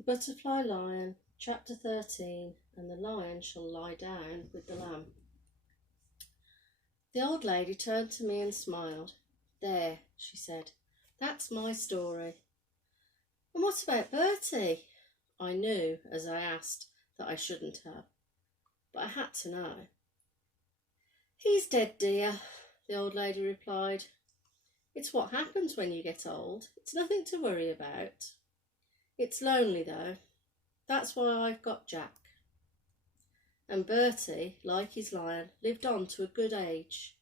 The Butterfly Lion, Chapter 13, and the lion shall lie down with the lamb. The old lady turned to me and smiled. "There," she said, "that's my story." "And what about Bertie?" I knew, as I asked, that I shouldn't have, but I had to know. "He's dead, dear," the old lady replied. "It's what happens when you get old. It's nothing to worry about. It's lonely, though. That's why I've got Jack." And Bertie, like his lion, lived on to a good age.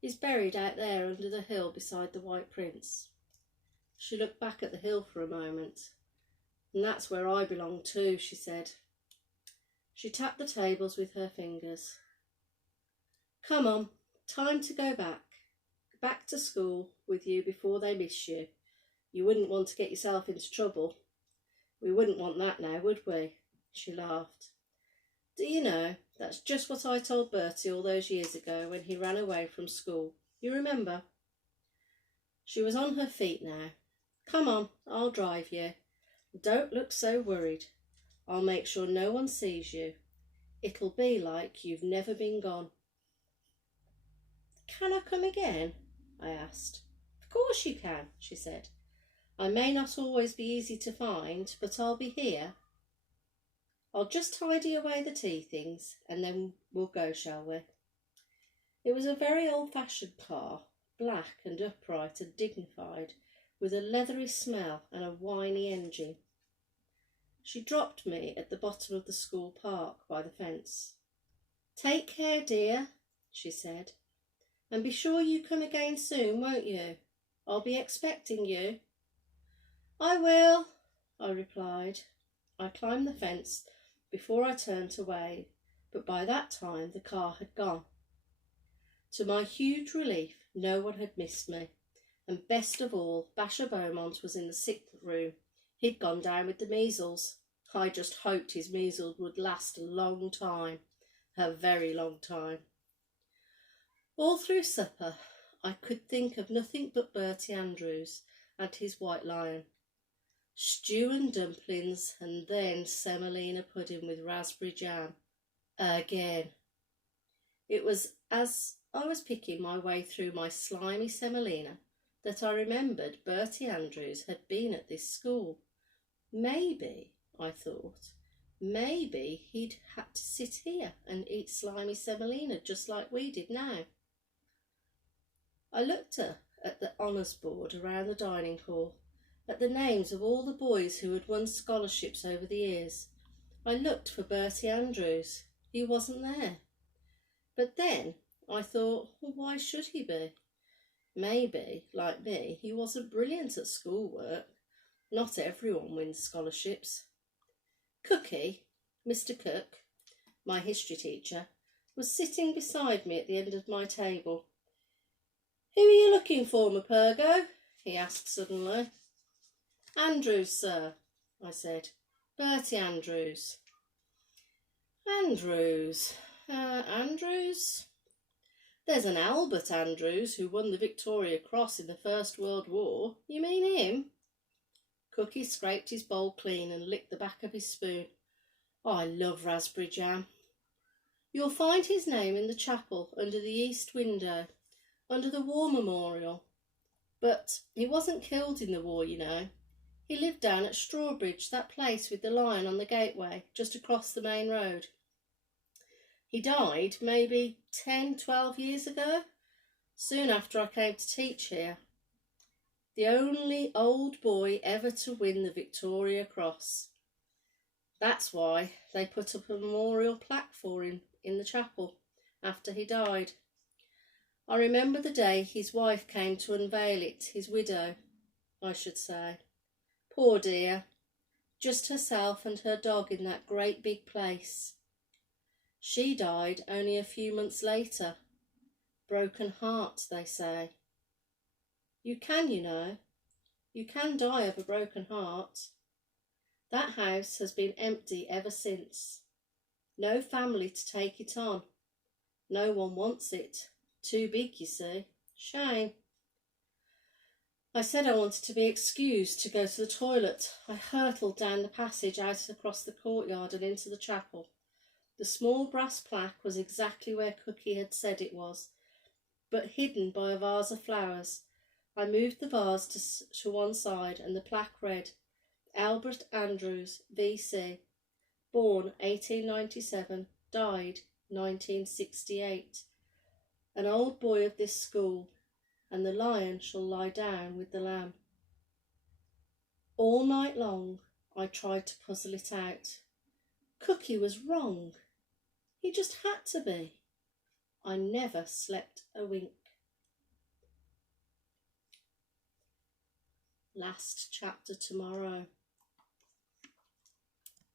He's buried out there under the hill beside the White Prince. She looked back at the hill for a moment. "And that's where I belong too," she said. She tapped the tables with her fingers. "Come on, time to go back to school with you before they miss you. You wouldn't want to get yourself into trouble. We wouldn't want that now, would we?" She laughed. "Do you know, that's just what I told Bertie all those years ago when he ran away from school. You remember?" She was on her feet now. "Come on, I'll drive you. Don't look so worried. I'll make sure no one sees you. It'll be like you've never been gone." "Can I come again?" I asked. "Of course you can," she said. "I may not always be easy to find, but I'll be here. I'll just tidy away the tea things and then we'll go, shall we?" It was a very old-fashioned car, black and upright and dignified, with a leathery smell and a whiny engine. She dropped me at the bottom of the school park by the fence. "Take care, dear," she said, "and be sure you come again soon, won't you? I'll be expecting you." "I will," I replied. I climbed the fence before I turned to wave, but by that time the car had gone. To my huge relief, no one had missed me, and best of all, Basher Beaumont was in the sick room. He'd gone down with the measles. I just hoped his measles would last a long time, a very long time. All through supper, I could think of nothing but Bertie Andrews and his white lion. Stew and dumplings, and then semolina pudding with raspberry jam. Again. It was as I was picking my way through my slimy semolina that I remembered Bertie Andrews had been at this school. Maybe, I thought, maybe he'd had to sit here and eat slimy semolina just like we did now. I looked at the honours board around the dining hall, at the names of all the boys who had won scholarships over the years. I looked for Bertie Andrews. He wasn't there. But then I thought, well, why should he be? Maybe, like me, he wasn't brilliant at schoolwork. Not everyone wins scholarships. Cookie, Mr. Cook, my history teacher, was sitting beside me at the end of my table. "Who are you looking for, Morpurgo?" he asked suddenly. "Andrews, sir," I said. "Bertie Andrews." "Andrews? Andrews? There's an Albert Andrews who won the Victoria Cross in the First World War. You mean him?" Cookie scraped his bowl clean and licked the back of his spoon. "I love raspberry jam." "You'll find his name in the chapel under the east window, under the war memorial. But he wasn't killed in the war, you know. He lived down at Strawbridge, that place with the lion on the gateway, just across the main road. He died maybe 10-12 years ago, soon after I came to teach here. The only old boy ever to win the Victoria Cross. That's why they put up a memorial plaque for him in the chapel after he died. I remember the day his wife came to unveil it, his widow, I should say. Poor dear, just herself and her dog in that great big place. She died only a few months later. Broken heart, they say. You can, you know. You can die of a broken heart. That house has been empty ever since. No family to take it on. No one wants it. Too big, you see. Shame." I said I wanted to be excused to go to the toilet. I hurtled down the passage out across the courtyard and into the chapel. The small brass plaque was exactly where Cookie had said it was, but hidden by a vase of flowers. I moved the vase to one side, and the plaque read, Albert Andrews, V.C., born 1897, died 1968, an old boy of this school, and the lion shall lie down with the lamb. All night long I tried to puzzle it out. Cookie was wrong. He just had to be. I never slept a wink. Last chapter tomorrow.